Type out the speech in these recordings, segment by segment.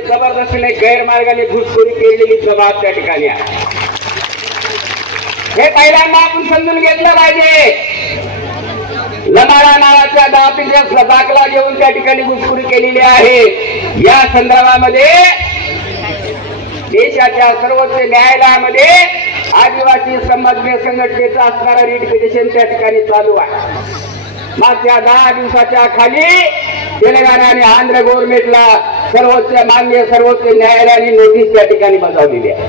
जबरदस्तीने गैरमार्गाने घुसखोरी केलेली जमात त्या ठिकाणी आहे. हे पहिल्यांदा आपण समजून घेतलं पाहिजे. लमाडा नावाच्या दापिंचा दाखला घेऊन त्या ठिकाणी घुसखोरी केलेली आहे. या संदर्भामध्ये देशाच्या सर्वोच्च न्यायालयामध्ये आदिवासी समाज संघटनेचा असणारा रिट पिटिशन त्या ठिकाणी चालू आहे. मागच्या 10 दिवसाच्या खाली तेलंगणा आणि आंध्र गव्हर्नमेंटला सर्वोच्च न्यायालयाने नोटीस त्या ठिकाणी बजावलेली आहे.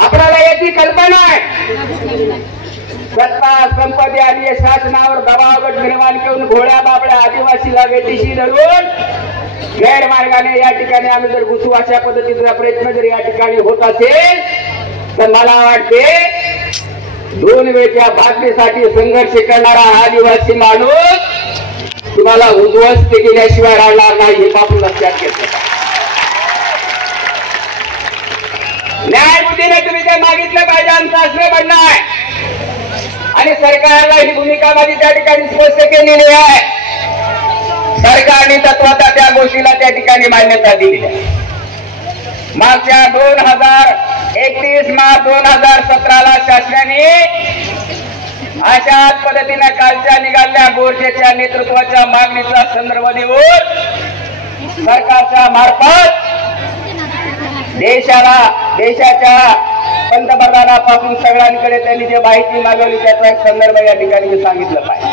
आपल्याला याची कल्पना आहे. सत्ता संपत्ती आणि शासनावर दबाव निर्माण करून घोड्या बाबड्या आदिवासीला वेठीशी धरून गैरमार्गाने या ठिकाणी आम्ही जर घुसू अशा पद्धतीचा प्रयत्न जर या ठिकाणी होत असेल तर मला वाटते 2 वेळच्या भाकरीसाठी संघर्ष करणारा आदिवासी माणूस तुम्हाला उद्ध्वस्त केल्याशिवाय राहणार नाही हे बापू लक्षात घेतलं. न्यायबुद्धीने तुम्ही ते मागितलं पाहिजे आमचं असं म्हणणं आहे. आणि सरकारला ही भूमिका माझी त्या ठिकाणी स्पष्ट केलेली आहे. सरकारने तत्वाचा त्या गोष्टीला त्या ठिकाणी मान्यता दिली आहे. मागच्या 2031 मार्च 2017 शासनाने अशाच पद्धतीने कालच्या निघालेल्या गोरजेच्या नेतृत्वाच्या मागणीचा संदर्भ देऊन सरकारच्या मार्फत देशाच्या पंतप्रधानापासून सगळ्यांकडे त्यांनी जे माहिती मागवली त्याचा एक संदर्भ या ठिकाणी मी सांगितलं पाहिजे.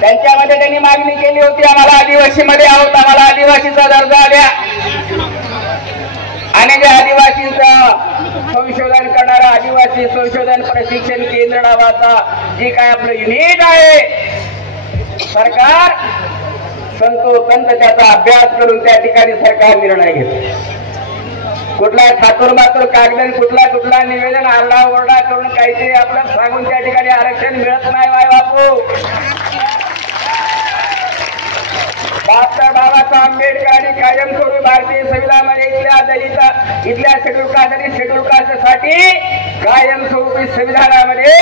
त्यांच्यामध्ये त्यांनी मागणी केली होती आम्हाला आदिवासीमध्ये आहोत, आम्हाला आदिवासीचा दर्जा द्या. आणि जे आदिवासींचं संशोधन करणारा आदिवासी संशोधन प्रशिक्षण केंद्र नावाचा जे काय आपलं युनिट आहे सरकार तंतोतंत त्याचा अभ्यास करून त्या ठिकाणी सरकार निर्णय घेतो. कुठला ठाकूर मात्र कागद कुठला निवेदन आरडाओरडा करून काहीतरी आपल्याला सांगून त्या ठिकाणी आरक्षण मिळत नाही. वाय बापू बाबासाहेब आंबेडकरांनी कायमस्वरूपी भारतीय संविधानामध्ये इथल्या शेड्यूल कास्टसाठी कायमस्वरूपी संविधानामध्ये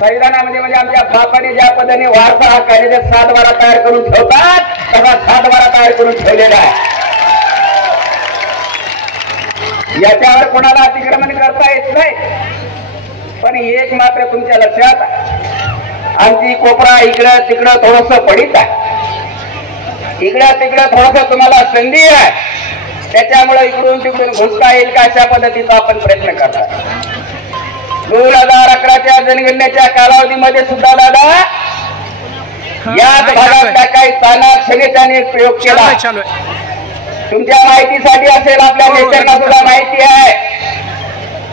म्हणजे आमच्या बापाने ज्या पद्धतीने वारसा हा कायद्यात 7 तयार करून ठेवतात तसा 7 तयार करून ठेवलेला आहे. याच्यावर कोणाला अतिक्रमण करता येत नाही. पण एक मात्र तुमच्या लक्षात आमची कोपरा इकडं तिकडं थोडस पडित आहे. इकडं तिकडं थोडस तुम्हाला संधी आहे. त्याच्यामुळे इकडून तिकडून घुसता येईल का अशा पद्धतीचा आपण प्रयत्न करतात. 2011च्या जनगणनेच्या कालावधीमध्ये सुद्धा दादा याच भागातल्या काही चाणाक्षणे त्याने प्रयोग केला. तुमच्या माहितीसाठी असेल आपल्या नेत्यांना सुद्धा माहिती आहे.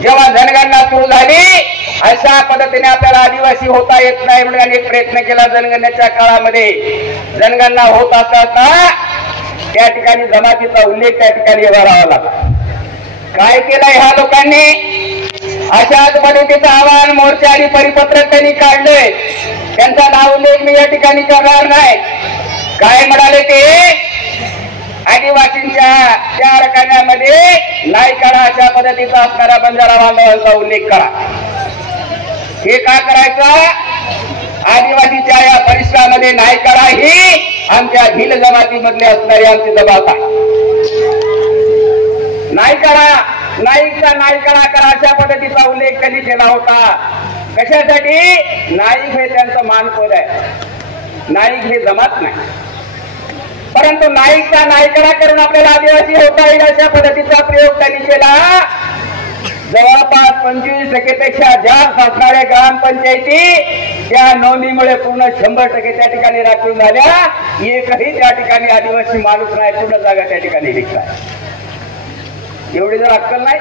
जेव्हा जनगणना सुरू झाली अशा पद्धतीने आपल्याला आदिवासी होता येत नाही म्हणून अनेक प्रयत्न केला. जनगणनेच्या काळामध्ये जनगणना होत असताना त्या ठिकाणी जमातीचा उल्लेख त्या ठिकाणी करावा लागला. काय केलंय ह्या लोकांनी अशाच पद्धतीचं आवाहन मोर्चा आणि परिपत्रक त्यांनी काढले. त्यांचा नाव उल्लेख मी या ठिकाणी करणार नाही. काय म्हणाले ते आदिवासींच्या त्या रकान्यामध्ये नाही करा अशा पद्धतीचा असणारा बंजारा बांधवांचा उल्लेख करा. हे का करायचं? आदिवासीच्या या परिसरामध्ये नाही करा ही आमच्या भिल जमातीमधले असणारी आमची जमात आहे. नाही करा अशा पद्धतीचा उल्लेख कधी केला होता. कशासाठी? नाईक हे त्यांचं मानपद आहे. नाईक हे जमात नाही. परंतु नाईकचा नायकडा करून आपल्याला आदिवासी होता येईल अशा पद्धतीचा प्रयोग त्यांनी केला. जवळपास 25% जास्त असणाऱ्या ग्रामपंचायती त्या नोंदीमुळे पूर्ण 100% त्या ठिकाणी राखून झाल्या. एकही त्या ठिकाणी आदिवासी माणूस नाही. पूर्ण जागा त्या ठिकाणी रिक्त. एवढी जर अक्कल नाही,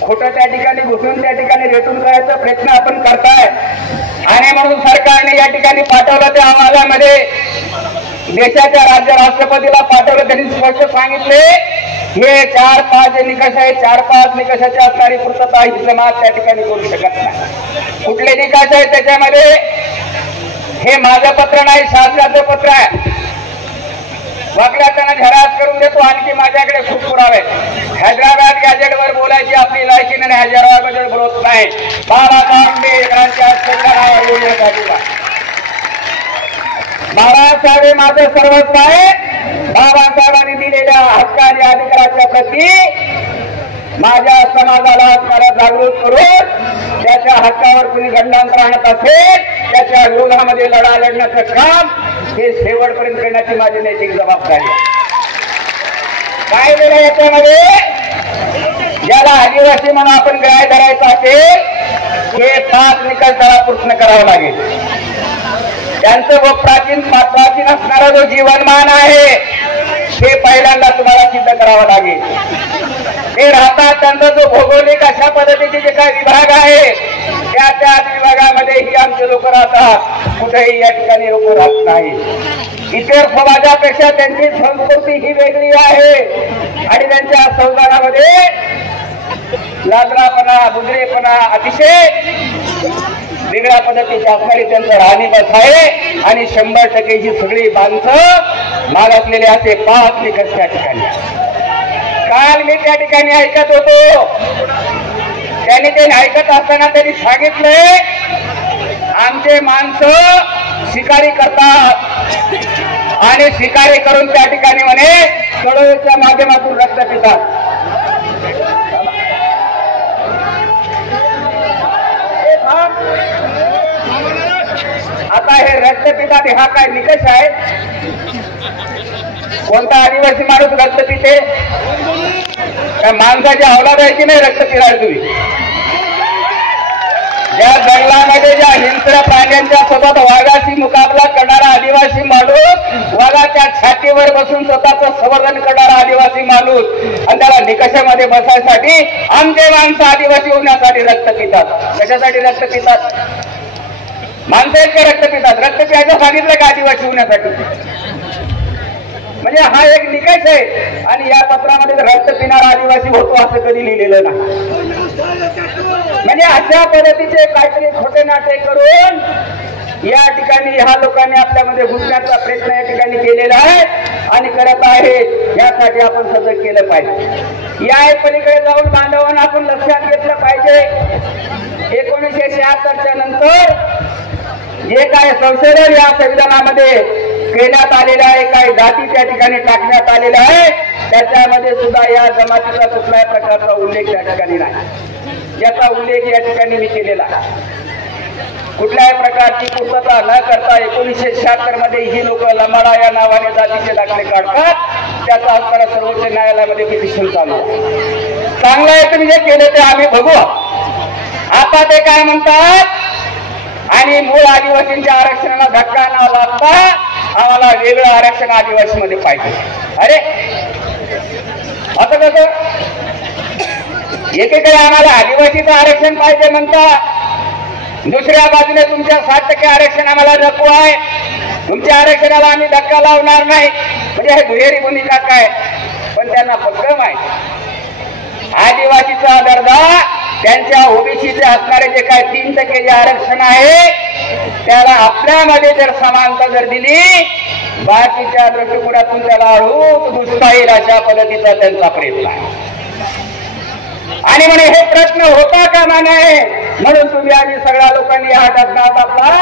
खोटं त्या ठिकाणी घुसून त्या ठिकाणी रेटून करायचा प्रयत्न आपण करताय. आणि म्हणून सरकारने या ठिकाणी पाठवलं त्या अहवालामध्ये देशाच्या राष्ट्रपतीला पाठवलं. त्यांनी स्पष्ट सांगितले हे 4-5 निकष आहे. 4-5 निकषाच्या असणारी पूर्तता ही जमात त्या ठिकाणी करू शकत नाही. कुठले निकष आहेत त्याच्यामध्ये? हे माझं पत्र नाही, शासनाचं पत्र आहे. वाकड्या त्यांना झरास करून देतो. आणखी माझ्याकडे खूप पुरावे. हैदराबाद गॅजेटवर बोलायची आपली लायकी नाही. हैदराबाद गॅजेट बोलत नाही. बाबासाहेब आंबेडकरांच्या संविधानावर बाळासाहेब माझं सर्वस्व आहे. आपल्या अधिकाराच्या प्रती माझ्या समाजाला मला जागृत करून त्याच्या हक्कावर कुणी गंडांतर आणत असेल त्याच्या विरोधामध्ये लढा लढण्याचं काम हे शेवटपर्यंत करण्याची माझी नैतिक जबाबदारी. काय दिलं याच्यामध्ये? ज्याला आदिवासी म्हणून आपण ग्राह्य धरायचं असेल हे 5 निकष त्याला पूर्ण करावं लागेल. त्यांचं व प्राचीन असणारा जो जीवनमान आहे हे पहिल्यांदा तुम्हाला सिद्ध करावं लागेल. ते राहतात त्यांचा जो भौगोलिक अशा पद्धतीचे जे काही विभाग आहे त्या विभागामध्ये ही आमचे लोक राहतात. कुठेही या ठिकाणी लोक राहत नाही. इतर समाजापेक्षा त्यांची संस्कृती ही वेगळी आहे आणि त्यांच्या संविधानामध्ये लाजरापणा बुजरेपणा अतिशय वेगळ्या पद्धतीची असणारी त्यांचं राहणीमान आहे आणि 100% ही सगळी माणसं मागासलेले असे 5 निकष त्या ठिकाणी. काल मी त्या ठिकाणी ऐकत होतो. त्यांनी ते ऐकत असताना त्यांनी सांगितलंय आमचे माणसं शिकारी करतात आणि शिकारी करून त्या ठिकाणी म्हणे कळोच्या माध्यमातून रक्त पितात. आता हे रक्त पितात हा काय निकष आहे? कोणता आदिवासी माणूस रक्त पिते? त्या माणसाची अवलाद आहे की नाही रक्त पिराय तुम्ही? ज्या जंगलामध्ये ज्या हिंस्र प्राण्यांच्या सोबत वाघाशी मुकाबला करणारा आदिवासी माणूस, वाघाच्या छातीवर बसून स्वतःचं संवर्धन करणारा आदिवासी माणूस आणि त्याला निकषामध्ये बसायसाठी आमचे माणसं आदिवासी होण्यासाठी रक्त पितात. कशासाठी रक्त पितात? माणसं इतके रक्त पितात. रक्त प्यायचं सांगितलं का आदिवासी होण्यासाठी? म्हणजे हा एक निकष आहे. आणि या पत्रामध्ये रक्त पिणारा आदिवासी होतो असं कधी लिहिलेलं नाही. म्हणजे अशा पद्धतीचे काहीतरी खोटे नाटे करून या ठिकाणी ह्या लोकांनी आपल्यामध्ये घुसण्याचा प्रयत्न या ठिकाणी केलेला आहे आणि करत आहेत. यासाठी आपण सजग केलं पाहिजे. या पलीकडे जाऊन बांधवांना आपण लक्षात घेतलं पाहिजे. 1976च्या नंतर जे काय संशोधन या संविधानामध्ये केल्यात आलेलं आहे, काही जाती त्या ठिकाणी टाकण्यात आलेल्या आहे, त्याच्यामध्ये सुद्धा या जमातीचा कुठल्याही प्रकारचा उल्लेख त्या ठिकाणी नाही. याचा उल्लेख या ठिकाणी मी केलेला आहे. कुठल्याही प्रकारची पूर्तता न करता 1976 मध्ये ही लोक लमाडा या नावाने जातीचे दाखले काढतात. त्याचा असणारा सर्वोच्च न्यायालयामध्ये पिटिशन चालू आहे. चांगलं आहे तुम्ही जे केले ते आम्ही बघू. आता ते काय म्हणतात आणि मूळ आदिवासींच्या आरक्षणाला धक्का न लागता आम्हाला वेगळं आरक्षण आदिवासी मध्ये पाहिजे. अरे असं कसं? एकीकडे आम्हाला आदिवासीचं आरक्षण पाहिजे म्हणता, दुसऱ्या बाजूने तुमच्या 60% आरक्षण आम्हाला नको आहे. तुमच्या आरक्षणाला आम्ही धक्का लावणार नाही. म्हणजे हे दुहेरी भूमिका काय? पण त्यांना फक्त माहिती आदिवासीचा दर्जा त्यांच्या ओबीसीचे असणारे जे काय 3% जे आरक्षण आहे त्याला आपल्यामध्ये जर समानता जर दिली बाकीच्या दृष्टिकोनातून त्याला हळूच घुसता येईल अशा पद्धतीचा त्यांचा प्रयत्न आहे. आणि म्हणे हे प्रश्न होता का नाही म्हणून तुम्ही आधी सगळ्या लोकांनी हा टप्प्यात आपला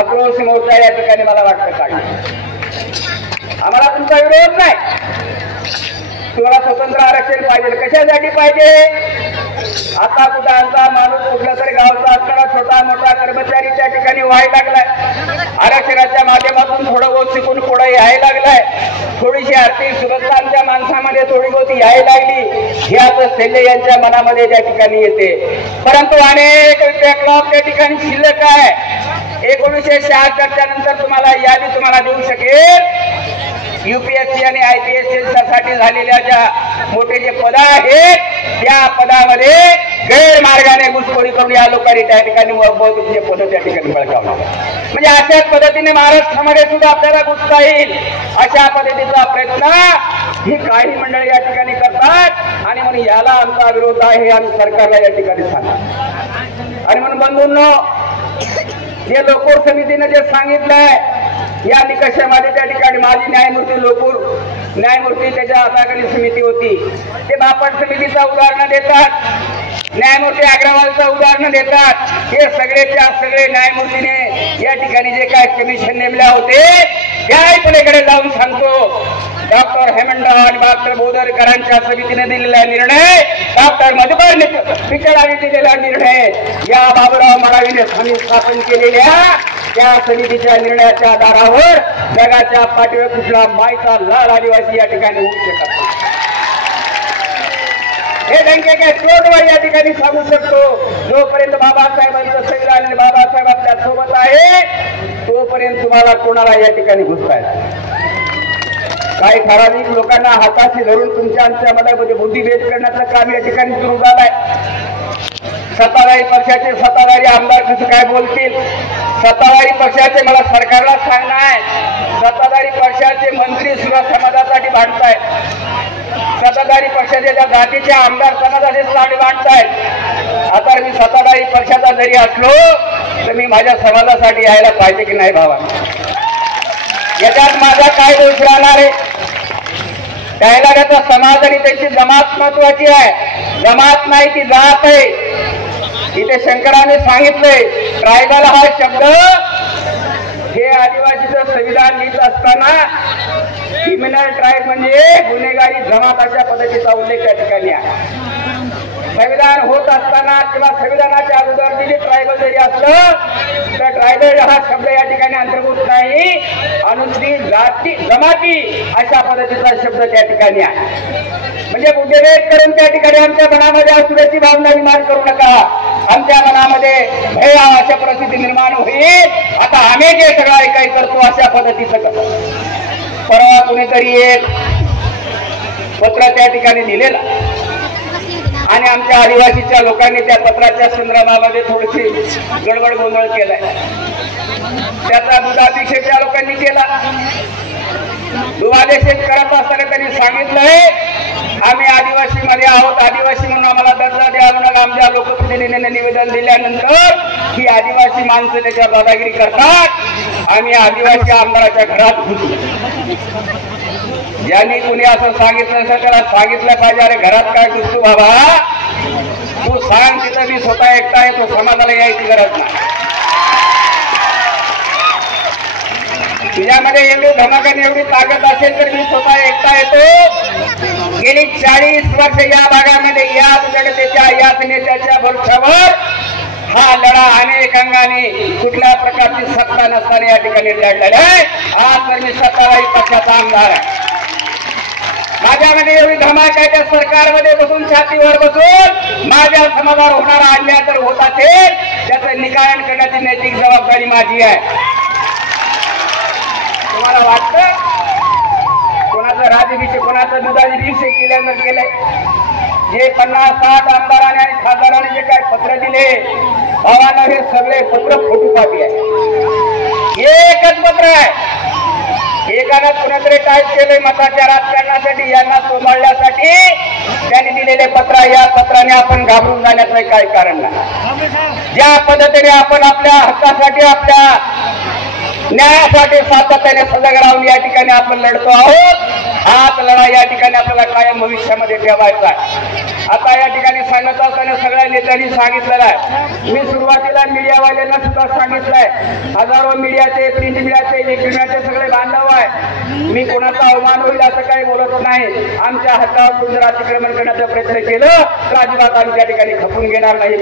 आक्रोश मोर्चा या ठिकाणी मला वाटतं काढला. आम्हाला तुमचा विरोध नाही. तुम्हाला स्वतंत्र आरक्षण पाहिजे. कशासाठी पाहिजे? आता कुठं माणूस कुठल्या तरी गावचा असणारा छोटा मोठा कर्मचारी त्या ठिकाणी व्हायला लागलाय. आरक्षणाच्या माध्यमातून थोडं बहुत शिकून पुढे यायला लागलाय. थोडीशी आर्थिक सुरक्षा आमच्या माणसामध्ये थोडी बहुत यायला लागली. हे आता सेल्ले यांच्या मनामध्ये त्या ठिकाणी येते. परंतु अनेक बॅकलॉग त्या ठिकाणी शिल्लक आहे. 1976च्या नंतर तुम्हाला यादी तुम्हाला देऊ शकेल. UPSC आणि IPSC साठी झालेल्या ज्या मोठे जे पद आहेत त्या पदामध्ये गैरमार्गाने घुसखोरी करून या लोकांनी त्या ठिकाणी बहुतेक पद त्या ठिकाणी बळकावलं. म्हणजे अशाच पद्धतीने महाराष्ट्रामध्ये सुद्धा आपल्याला घुसता येईल अशा पद्धतीचा प्रयत्न ही काही मंडळी या ठिकाणी करतात. आणि म्हणून याला आमचा विरोध आहे. आम्ही सरकारला या ठिकाणी सांगतो. आणि म्हणून बंधूंनो जे लोकूर समितीने जे सांगितलंय या निकषामध्ये त्या ठिकाणी माजी न्यायमूर्ती लोकूर न्यायमूर्ती त्याच्या हाताखाली समिती होती. ते बापट समितीचा उदाहरण देतात. न्यायमूर्ती अग्रवालचं उदाहरण देतात. हे सगळेच्या सगळे न्यायमूर्तीने या ठिकाणी जे काय कमिशन नेमल्या होते त्या पलीकडे जाऊन सांगतो डॉक्टर हेमंतराव आणि डॉक्टर बोदरकरांच्या समितीने दिलेला निर्णय, डॉक्टर मधुकर पिचडाने दिलेला निर्णय, या बाबूराव माळावीने स्थापन केलेल्या त्या समितीच्या निर्णयाच्या आधारावर जगाच्या पाठीवर कुठला मायचा लाल आदिवासी या ठिकाणी होऊ शकत नाही. हे त्यांचे काय तोडवर या ठिकाणी सांगू शकतो. जोपर्यंत बाबासाहेबांचं संविधान आणि बाबासाहेब आपल्या सोबत आहे तोपर्यंत तुम्हाला कोणाला या ठिकाणी घुसता येत. काही ठराविक लोकांना हाताशी धरून तुमच्या आमच्या मनामध्ये बुद्धिभेद करण्याचं काम या ठिकाणी सुरू झालंय. सत्ताधारी पक्षाचे सत्ताधारी आमदार कसं काय बोलतील? सत्ताधारी पक्षाचे मला सरकारला सांगणं आहे, सत्ताधारी पक्षाचे मंत्री सुद्धा समाजासाठी भांडतायत. सत्ताधारी पक्षाचे ज्या जातीचे आमदार समाजासाठी भांडतायत. आता मी सत्ताधारी पक्षाचा जरी असलो तर मी माझ्या समाजासाठी यायला पाहिजे की नाही भावा? याच्यात माझा काय दोष राहणार आहे? त्याला त्याचा समाज आणि त्याची जमात महत्वाची आहे. जमात नाही ती जात आहे. इथे शंकराने सांगितलंय ट्रायबल हा शब्द हे आदिवासीचं संविधान लिहित असताना क्रिमिनल ट्राईब म्हणजे गुन्हेगारी जमात अशा पद्धतीचा उल्लेख या ठिकाणी आहे. संविधान होत असताना किंवा संविधानाच्या अगोदर दिली ट्रायबल जरी असलं तर ट्रायबल हा शब्द या ठिकाणी अंतर्भूत नाही, अनुसूचित जाती जमाती अशा पद्धतीचा शब्द त्या ठिकाणी आहे. म्हणजे बुद्धिभेद करून त्या ठिकाणी आमच्या मनामध्ये असुराची भावना निर्माण करू नका. आमच्या मनामध्ये भयाव अशा परिस्थिती निर्माण होईल. आता आम्ही जे सगळं काही करतो अशा पद्धतीचं करतो. परवा कुणीतरी एक पत्र त्या ठिकाणी लिहिलेला आणि आमच्या आदिवासीच्या लोकांनी त्या पत्राच्या संदर्भामध्ये थोडीशी गडबड गोंधळ केलाय. त्याचा दुधाभिषेकच्या लोकांनी केला. दुधाभिषेक करत असताना त्यांनी सांगितलंय आम्ही आदिवासी मध्ये आहोत, आदिवासी म्हणून आम्हाला दर्जा द्या म्हणून आमच्या लोकप्रतिनिधीने निवेदन दिल्यानंतर ही आदिवासी माणसं त्याच्या दादागिरी करतात. आम्ही आदिवासी आमदाराच्या घरात घुसलो. ज्यांनी कुणी असं सांगितलं असेल त्याला सांगितलं पाहिजे, अरे घरात काय घुसतो बाबा, तू सांग तिथं मी स्वतः एकटा आहे, तो समाजाला यायची गरज नाही. तुझ्यामध्ये एवढी धमाकाने एवढी ताकद असेल तर मी स्वतः एकटा येतो. गेली 40 वर्ष या भागामध्ये याच जनतेच्या याच नेत्याच्या भरोश्यावर हा लढा अनेक अंगाने कुठल्या प्रकारची सत्ता नसताना या ठिकाणी लढलेला आहे. आज तर मी सत्ताधारी पक्षाचा आमदार आहे. माझ्यामध्ये एवढी धमाक आहे, त्या सरकारमध्ये बसून छातीवर बसून माझ्या समाजावर होणारा अन्याय जर होत असेल त्याचं निकारण करण्याची नैतिक जबाबदारी माझी आहे. तुम्हाला वाटतं कोणाचं राजभिषेक कोणाचं दुधाभिषेक केल्यानं केलंय? जे 50-60 आमदारांनी आणि खासदारांनी जे काय पत्र दिले भावांना हे सगळे पत्र फोटोकॉपी आहे. एकच पत्र आहे. एकानं कुणातरी टाईप केले मताच्या राजकारणासाठी, यांना सोडण्यासाठी त्यांनी दिलेले पत्र. या पत्राने आपण घाबरून जाण्याचं काही कारण नाही. ज्या पद्धतीने आपण आपल्या हक्कासाठी आपल्या न्यायासाठी सातत्याने सजग राहून या ठिकाणी आपण लढतो आहोत, हाच लढा या ठिकाणी आपल्याला कायम भविष्यामध्ये ठेवायचा आहे. आता या ठिकाणी सांगत असताना सगळ्या नेत्यांनी सांगितलेलं आहे. मी सुरुवातीला मीडियावाल्यांना सुद्धा सांगितलंय, हजारो मीडियाचे, प्रिंट मीडियाचे, इलेक्ट्रिक मीडियाचे सगळे बांधव आहे. मी कोणाचा अवमान होईल असं काही बोलत नाही. आमच्या हातावर सुंदर अतिक्रमण करण्याचा प्रयत्न केलं तर अजिबात आम्ही त्या ठिकाणी खपून घेणार नाही.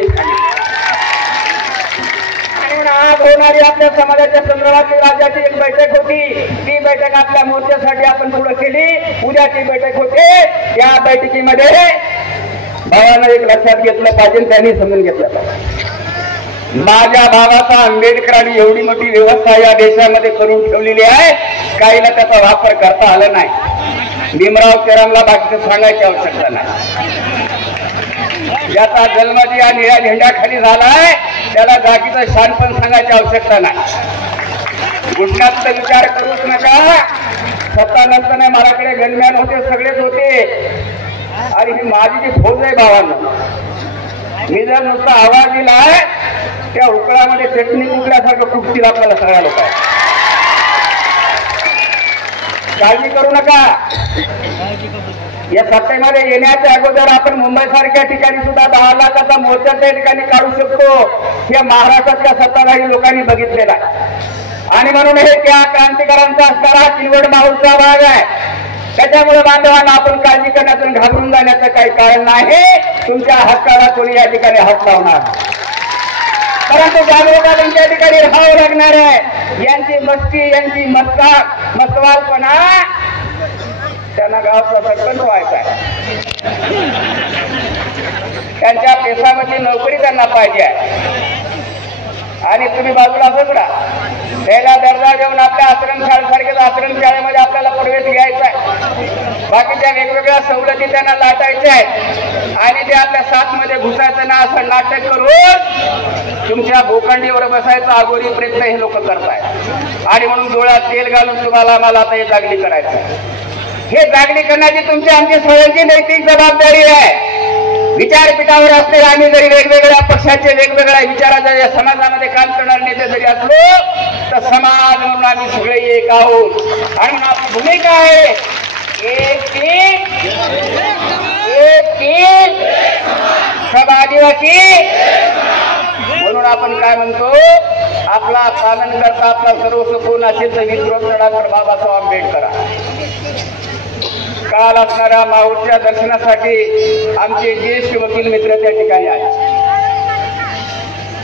आज होणारी आपल्या समाजाच्या संदर्भात राज्याची एक बैठक होती. ती बैठक आपल्या मोर्चासाठी आपण पुढे केली. उद्याची बैठक होते. या बैठकीमध्ये भावानं एक लक्षात घेतलं पाहिजे, त्यांनी समजून घेतलं पाहिजे. माझ्या भावाचा आंबेडकरांनी एवढी मोठी व्यवस्था या देशामध्ये करून ठेवलेली आहे, काहीला त्याचा वापर करता आला नाही. भीमराव चरणला बाकीचं सांगायची आवश्यकता नाही. ज्याचा जन्म या निळ्या झेंड्याखाली झालाय त्याला जागीचं शान पण सांगायची आवश्यकता नाही. घुसण्याचा विचार करूच नका. सत्ता नसताना माझ्याकडे गणमॅन होते, सगळेच होते. आणि ही माझी जी फौज आहे भावांना, मी जर नुसता आवाज दिलाय त्या उकळामध्ये चटणी कुकल्यासारखं कुकतील आपल्याला सगळ्या लोकांना. काळजी करू नका. या सत्तेमध्ये येण्याच्या अगोदर आपण मुंबई सारख्या ठिकाणी सुद्धा 10 लाखाचा मोर्चा त्या ठिकाणी काढू शकतो. हे महाराष्ट्रातल्या सत्ताधारी लोकांनी बघितलेला आहे. आणि म्हणून हे त्या क्रांतिकारांचा असणारा किनवट माऊलचा भाग आहे. त्याच्यामुळे बांधवांना आपण काळजी करण्यातून घाबरून जाण्याचं काही कारण नाही. तुमच्या हक्काला कोणी या ठिकाणी हात लावणार, परंतु जागरूकता तुमच्या ठिकाणी राहावं लागणार आहे. यांची मस्ती, यांची मस्तवालपणा त्यांना गावचा सरपंच व्हायचा आहे. त्यांच्या पेशामध्ये नोकरी त्यांना पाहिजे आहे. आणि तुम्ही बाजूला सगळा पहिला दर्जा घेऊन आपल्या आश्रमशाळेसारख्याच आश्रमशाळेमध्ये आपल्याला प्रवेश घ्यायचा आहे. बाकीच्या वेगवेगळ्या सवलती त्यांना लाटायच्या आहेत आणि ते आपल्या साथमध्ये घुसायचं ना असं नाटक करून तुमच्या भूखंडीवर बसायचा अगोरी प्रयत्न हे लोक करतायत. आणि म्हणून डोळ्यात तेल घालून तुम्हाला मला आता हे जागली करायचं. हे जागली करण्याची तुमची आमची सगळ्यांची नैतिक जबाबदारी आहे. विचारपीठावर असलेले आम्ही जरी वेगवेगळ्या पक्षाचे वेगवेगळ्या विचाराच्या या समाजामध्ये काम करणारे नेते जरी असलो तर समाज म्हणून आम्ही सगळे एक आहोत. आणि आपली भूमिका आहे एक तीन सब आदिवासी. म्हणून आपण काय म्हणतो, आपला पालन करता आपला सर्वस्व कोण असेल तर विश्वनाथ डॉक्टर बाबासाहेब आंबेडकर. काल असणाऱ्या माहूरच्या दर्शनासाठी आमचे ज्येष्ठ वकील मित्र त्या ठिकाणी आहेत.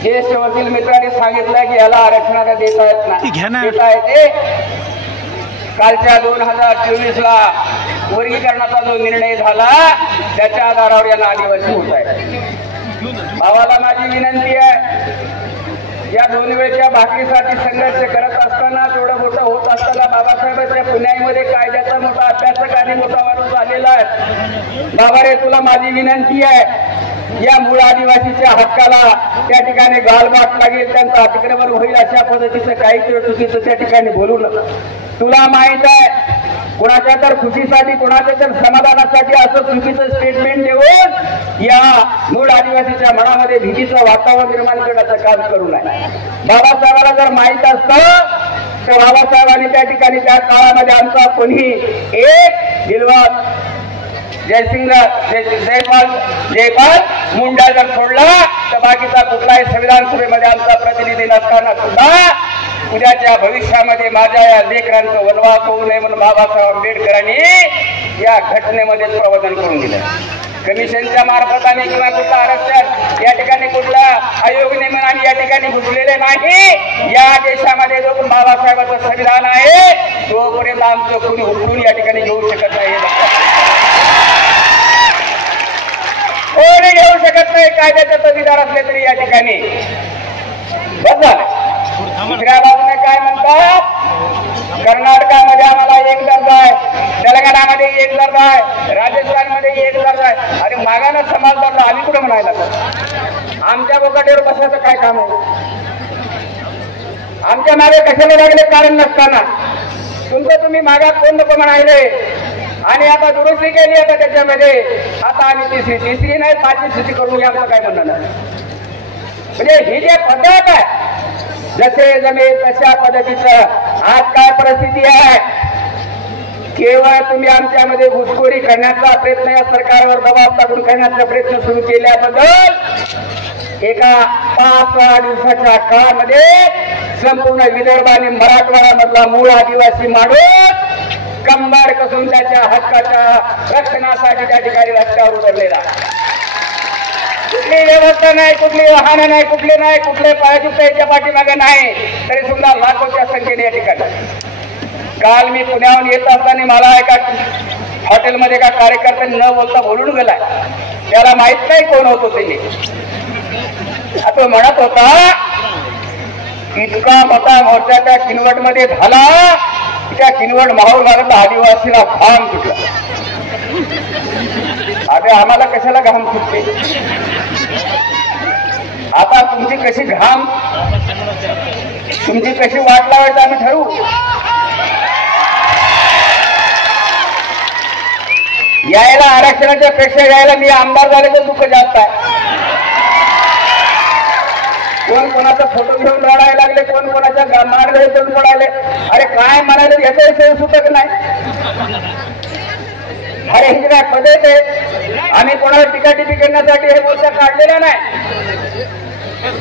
ज्येष्ठ वकील मित्रांनी सांगितलं की याला आरक्षणाला देता येते. कालच्या 2024ला वर्गीकरणाचा जो निर्णय झाला त्याच्या आधारावर यांना आदिवासी होत आहे. भावाला माझी विनंती आहे, या 2 वेळच्या भाकरीसाठी संघर्ष करत असताना, तेवढं मोठं होत असताना बाबासाहेबांच्या पुण्यामध्ये कायद्याचा मोठा अभ्यासक आणि मोठा माणूस आलेला आहे. बाबा रे, तुला माझी विनंती आहे, या मूळ आदिवासीच्या हक्काला त्या ठिकाणी गालबाट लागेल, त्यांचं अतिक्रमण होईल अशा पद्धतीचं काही चुकीचं त्या ठिकाणी बोलू नका. तुला माहित आहे कोणाच्या तर खुशीसाठी, कोणाच्या तर समाधानासाठी असं चुकीचं स्टेटमेंट देऊन या मूळ आदिवासीच्या मनामध्ये भीतीचं वातावरण निर्माण करण्याचं काम करू नये. बाबासाहेबांना जर माहित असतं तर बाबासाहेबांनी त्या ठिकाणी त्या काळामध्ये आमचा कोणी एक दिलवाद जयपाल मुंडा जर सोडला तर बाकीचा कुठलाही संविधान सभेमध्ये आमचा प्रतिनिधी नसताना सुद्धा उद्याच्या भविष्यामध्ये माझ्या या लेकरांचं वनवास होऊ नये म्हणून बाबासाहेब आंबेडकरांनी या घटनेमध्ये प्रवचन करून दिलं. कमिशनच्या मार्फताने किंवा कुठलं आरक्षण या ठिकाणी कुठला आयोग नेमून आणि या ठिकाणी घुसलेले नाही. या देशामध्ये जो बाबासाहेबांचं संविधान आहे तोपर्यंत आमचं कोणी उठून या ठिकाणी घेऊ शकत नाही. कोणी घेऊ शकत नाही, कायद्याचे तहसीलदार असले तरी या ठिकाणी. बस दुसऱ्या बाजूने काय म्हणतात, कर्नाटकामध्ये आम्हाला 1 दर्जा आहे, तेलंगणामध्ये 1 दर्जा आहे, राजस्थानमध्ये 1 दर्जा आहे. अरे मागानं समाज दर्जा आम्ही कुठे म्हणायला, आमच्या बोकाटीवर बसायचं काय काम आहे? आमच्या मागे कशाला लागले कारण नसताना तुमचं तुम्ही मागात कोण नको म्हणायले. आणि आता दुरुस्ती केली आता त्याच्यामध्ये, आता आम्ही तिसरी नाही 5वी स्थिती करून घ्या असं काय म्हणणं नाही. म्हणजे ही जे पद्धत आहे जसे जमेल तशा पद्धतीचं आज काय परिस्थिती आहे, केवळ तुम्ही आमच्यामध्ये घुसखोरी करण्याचा प्रयत्न, या सरकारवर दबाव टाकून करण्याचा प्रयत्न सुरू केल्याबद्दल एका 5-6 दिवसाच्या काळामध्ये संपूर्ण विदर्भ आणि मराठवाड्यामधला मूळ आदिवासी माणूस कंबर कसून त्याच्या हक्काच्या रक्षणासाठी त्या ठिकाणी रस्त्यावर उतरलेला. कुठली व्यवस्था नाही, कुठली वाहनं नाही, कुठले पायाजुक्त याच्या पाठीमागे नाही, तरी सुद्धा लाखोच्या संख्येने या ठिकाणी. काल मी पुण्याहून येत असताना मला एका हॉटेलमध्ये एका कार्यकर्त्याने न बोलता बोलून गेलाय. त्याला माहित नाही कोण होतो त्यांनी. तो म्हणत होता इतका मोठा मोर्चा त्या किनवट मध्ये झाला, त्या किनवट माहूर भागातला आदिवासीला घाम सुटला. अरे आम्हाला कशाला घाम सुटते? आता तुमची कशी घाम, तुमची कशी वाट लावायचं आम्ही ठरवू. यायला आरक्षणाच्या पेक्षा यायला मी आमदार झाल्याचं दुःख जास्त आहे. कोण कोणाचा फोटो घेऊन रडायला लागले, कोण कोणाच्या मार्ग घेऊन पडायले. अरे काय म्हणाले याचं सुटत नाही. अरे ही काय पद्धत आहे? आम्ही कोणाला टीकाटिपी करण्यासाठी हे मोर्चा काढलेला नाही.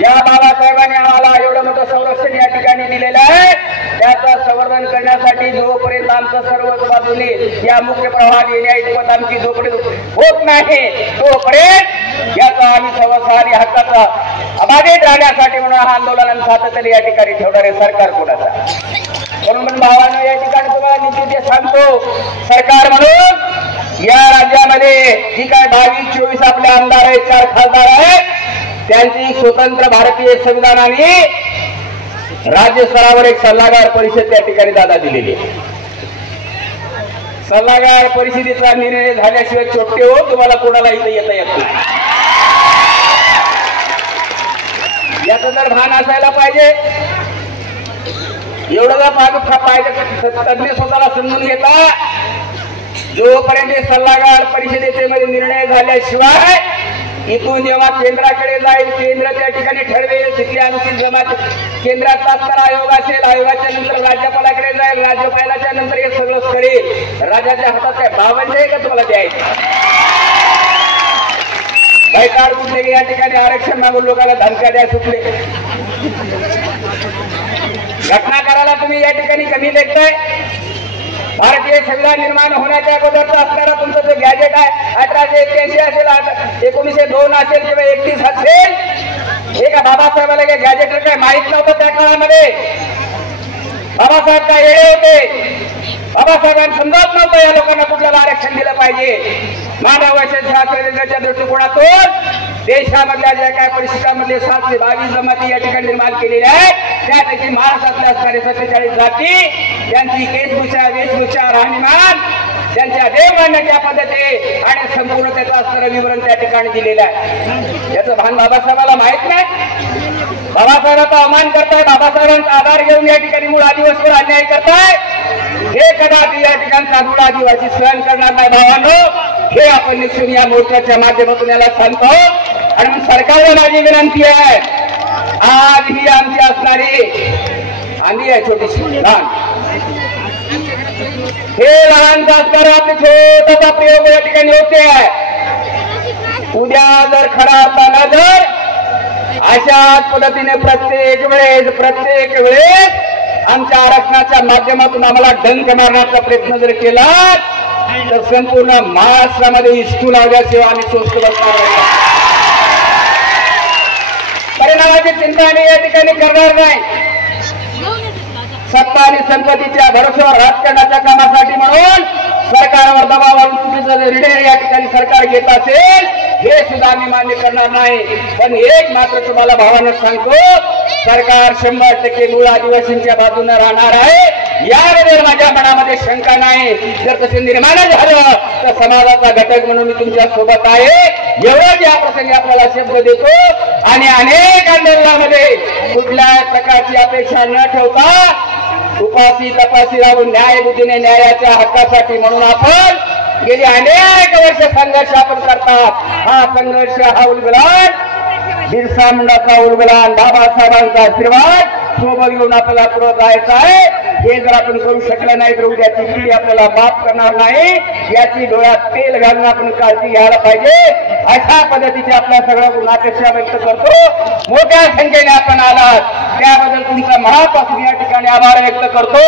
या बाबासाहेबांनी आम्हाला एवढं मोठं संरक्षण या ठिकाणी दिलेलं आहे, त्याचं संवर्धन करण्यासाठी जोपर्यंत आमचं सर्वच बाजूने या मुख्य प्रवाहात येण्याइतपत आमची जोपर्यंत होत नाही तोपर्यंत याचा आम्ही सर्वसाधारण हक्काचा अबाधित राहण्यासाठी म्हणून हा आंदोलन सातत्याने या ठिकाणी ठेवणारे सरकार कोणाचा म्हणून भावानं या ठिकाणी तुम्हाला निश्चित सांगतो सरकार म्हणून या राज्यामध्ये जी काय 22-24 आपले आमदार आहेत 4 खासदार आहेत त्यांची स्वतंत्र भारतीय संविधानाने राज्य स्तरावर एक सल्लागार परिषद त्या ठिकाणी दादा दिलेली आहे। सल्लागार परिषदेचा निर्णय झाल्याशिवाय छोटे हो तुम्हाला कोणाला इथे येता येत नाही याचं तर भान असायला पाहिजे। एवढं पाहिजे तज्ञ स्वतःला समजून घेता जोपर्यंत सल्लागार परिषदेचे मध्ये निर्णय झाल्याशिवाय इथून जेव्हा केंद्राकडे जाईल केंद्र त्या ठिकाणी ठरवेल तिथली आमची जमात केंद्रात असताना आयोग असेल आयोगाच्या नंतर राज्यपालाकडे जाईल राज्यपालाच्या नंतर हे सगळं करेल राजाच्या हातात काय बावन्न आहे का तुम्हाला द्यायचं सरकार कुठले या ठिकाणी आरक्षण मागून लोकांना धमक्या द्या सुटले घटना करायला तुम्ही या ठिकाणी कमी लेखताय। भारतीय संविधान निर्माण होण्याच्या अगोदरचा असणारा तुमचं जो गॅजेट आहे 1881 असेल 1902 असेल किंवा 31 असेल हे का बाबासाहेबाला काय गॅजेट काय माहित नव्हतं त्या काळामध्ये बाबासाहेब काय येडे होते बाबासाहेबांना समजत नव्हतं या लोकांना कुठल्याला आरक्षण दिलं पाहिजे। मानवाच्या शास्त्रज्ञाच्या दृष्टिकोनातून देशामधल्या ज्या काय परिशिष्टांमधले 7 ते 22 जमाती या ठिकाणी निर्माण केलेल्या आहेत त्यापैकी महाराष्ट्रातल्या असणारे 47 जाती त्यांची वेशभूषा राहणीमान त्यांच्या देवमान्याच्या पद्धती आणि संपूर्ण त्याचं असणारं विवरण त्या ठिकाणी दिलेलं आहे। याचं भान बाबासाहेबाला माहित नाही बाबासाहेबांचा अवमान करताय बाबासाहेबांचा आधार घेऊन या ठिकाणी मूळ आदिवासीवर अन्याय करताय हे कदापि या ठिकाणचा मूळ आदिवासी सहन करणार नाही भावांनो हे आपण निश्चित या मोर्चाच्या माध्यमातून याला सांगतो। आणि सरकारला माझी विनंती आहे आज ही आमची असणारी आंधी आहे छोटीशी लहान हे लहानचा असणारा आपले छोटासा प्रयोग या ठिकाणी होते आहे उद्या जर खरा असताना जर अशाच पद्धतीने प्रत्येक वेळेस आमच्या आरक्षणाच्या माध्यमातून आम्हाला डंक मारण्याचा प्रयत्न जर केला तर संपूर्ण महाराष्ट्रामध्ये इस्कूल लावल्याशिवाय आम्ही स्वस्त बसणार परिणामाची चिंता आम्ही या ठिकाणी करणार नाही। सत्ता आणि संपत्तीच्या भरोश्यावर राजकारणाच्या कामासाठी म्हणून सरकारवर दबाव आणून चुकीचा निर्णय या ठिकाणी सरकार घेत असेल हे सुद्धा आम्ही मान्य करणार नाही। पण एक मात्र तुम्हाला भावानं सांगतो सरकार 100% मूळ आदिवासींच्या बाजूने राहणार आहे याबद्दल माझ्या मनामध्ये शंका नाही। जर तसे निर्माण झालं तर समाजाचा घटक म्हणून मी तुमच्या सोबत आहे एवढंच या प्रसंगी आपल्याला शब्द देतो। आणि अनेक आंदोलनामध्ये कुठल्याही प्रकारची अपेक्षा न ठेवता उपासी तपासी राहून न्यायबुद्धीने न्यायाच्या हक्कासाठी म्हणून आपण गेली अनेक वर्ष संघर्ष आपण करतात। हा संघर्ष हा उलगलाट बिरसा मुंडाचा उलगलाट बाबासाहेबांचा आशीर्वाद सोबत घेऊन आपल्याला पुढे जायचं आहे। हे जर आपण करू शकलं नाही तर उद्याची पिढी आपल्याला माफ करणार नाही याची डोळ्यात तेल घालून आपण काळजी घ्यायला पाहिजे। अशा पद्धतीची आपल्या सगळ्या गुणापेक्षा व्यक्त करतो। मोठ्या संख्येने आपण आलात त्याबद्दल तुमचा मनापासून या ठिकाणी आभार व्यक्त करतो।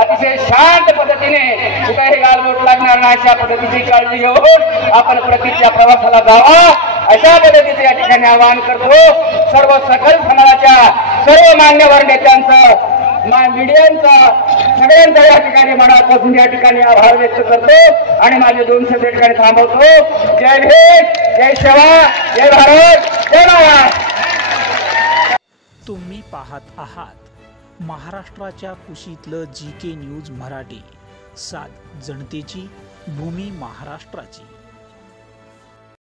अतिशय शांत पद्धतीने कुठेही गालबोट लागणार नाही अशा पद्धतीची काळजी घेऊन आपण प्रतीच्या प्रवासाला जावा अशा पद्धतीचे या ठिकाणी आवाहन करतो। सर्व सकल समाजाच्या सर्व मान्यवर नेत्यांचं मीडियांचा सगळ्यांचा या ठिकाणी मनापासून या ठिकाणी आभार व्यक्त करतो आणि माझे 2 शब्द या ठिकाणी थांबवतो। जय भीम, जय सेवा, जय भारत, जय महाराष्ट्र। तुम्ही पाहत आहात महाराष्ट्राच्या कुशीतलं GK न्यूज मराठी, सात जनतेची, भूमी महाराष्ट्राची।